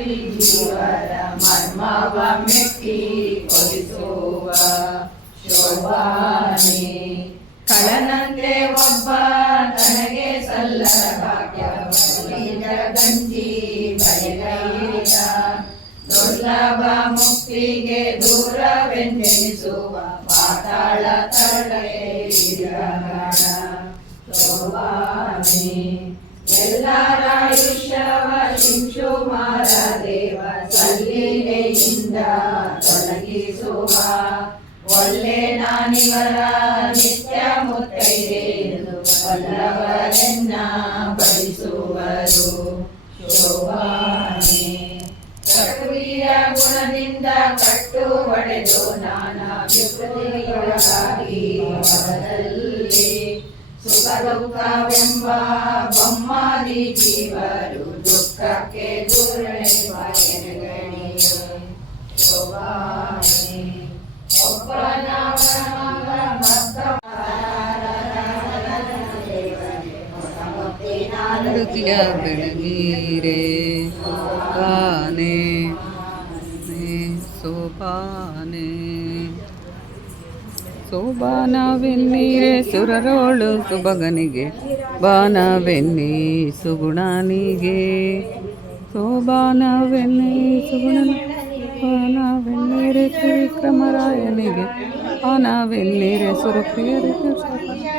ಜೀವರ ಮರ್ಮವ ಮೆಟ್ಟಿ ಕೊಡಿಸುವ ಶೋಭಾನೆ ಕಳನಂತೆ ಒಬ್ಬ ತನಗೆ ಸಲ್ಲದ ಭಾಗ್ಯವೀರ ಗಂಜಿ ಬಯಲೈದ ದುರ್ಲಭ ಮುಕ್ತಿಗೆ ದೂರವೆಂದೆನಿಸುವ ಪಾತಾಳ ತರಗಣ ಶೋಭಾನೆ ಎಲ್ಲರಾಯುಷ್ಯವ ಶಿಂಶುಮಾರ ದೇವ ಸಲ್ಲಿಲೆಯಿಂದ ತೊಲಗಿಸುವ ಒಳ್ಳೆ ನಾನಿವರ ನಿತ್ಯ ಮುತ್ತೈದೆ ಎಂದು ವಲ್ಲವರೆನ್ನ ಬಡಿಸುವರು ಗುಣದಿಂದ ಕಟ್ಟು ಒಡೆದು ನಾನಾ ಹೊರದಲ್ಲಿ ಸುಖ ದುಃಖವೆಂಬ ಬೊಮ್ಮಾದಿ ಜೀವರು ದುಃಖಕ್ಕೆ ದೂರಣಿಯು ಶೋಭಾನೆ ಒಬ್ಬನವನ ಮಗ ಆರತಿಯ ಬೆಳಗೀರೆ ಬಾನೆ ನೇ ಸೋಬಾನೆ ಸೋಬಾನವೆನ್ನೀರೆ ಸುರರೋಳು ಸುಬಗನಿಗೆ. ಬಾನವೆನ್ನಿ ಸುಗುಣನಿಗೆ ಸೋಬಾನವೆನ್ನಿ ಸುಗುಣ ಬಾನವೆನ್ನೀರೆ ಶ್ರೀಕ್ರಮರಾಯನಿಗೆ ಬಾನವೆನ್ನೀರೆ ಸುರಪ್ರಿಯರಿ ಸುಂದರ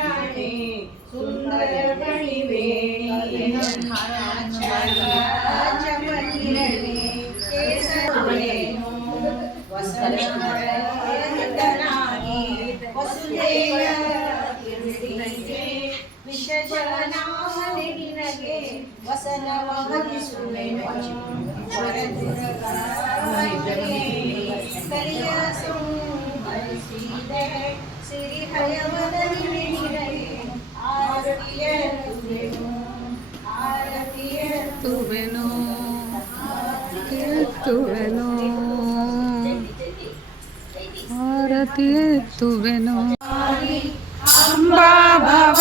തുവനോ തുവനോ ആരതി തുവനോ അംബാ ഭവ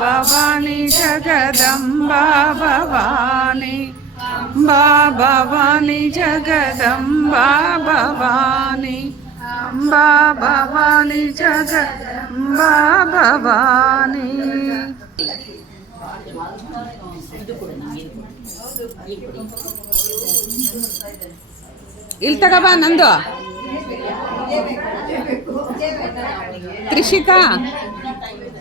ಭವಾನಿ ಜಗದಂಬಾ ಭವಾನಿ ಅಂಬಾ ಭವಾನಿ ಜಗದಂಬಾ ಭವಾನಿ ಅಂಬಾ ಭವಾನಿ ಜಗದಂಬಾ ಭವಾನಿ ಅಂಬಾ ಭವಾನಿ ಜಗದಂಬಾ ಭವಾನಿ ಅಂಬಾ ಭವಾನಿ ಜಗದಂಬಾ ಭವಾನಿ ಅಂಬಾ ಭವಾನಿ ಜಗದಂಬಾ ಭವಾನಿ ಇಲ್ಲಿ ತಗಬಾ ನಂದು ತ್ರಿಷಿಕಾ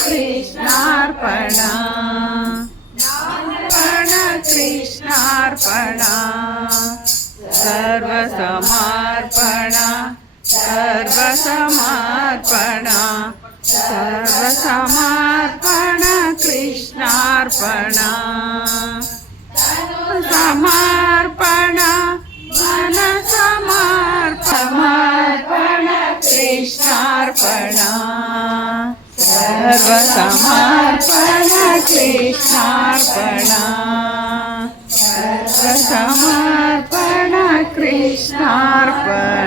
कृष्णार्पणा. कृष्णार्पणा सर्वसमार्पणा. सर्वसमार्पणा. सर्वसमार्पणा कृष्णार्पणा. समार्पणा. मनसमार्पणा. कृष्णार्पणा. സർവസമർപ്പണ കൃഷ്ണാർപ്പണ. സർവസമർപ്പണ കൃഷ്ണാർപ്പണ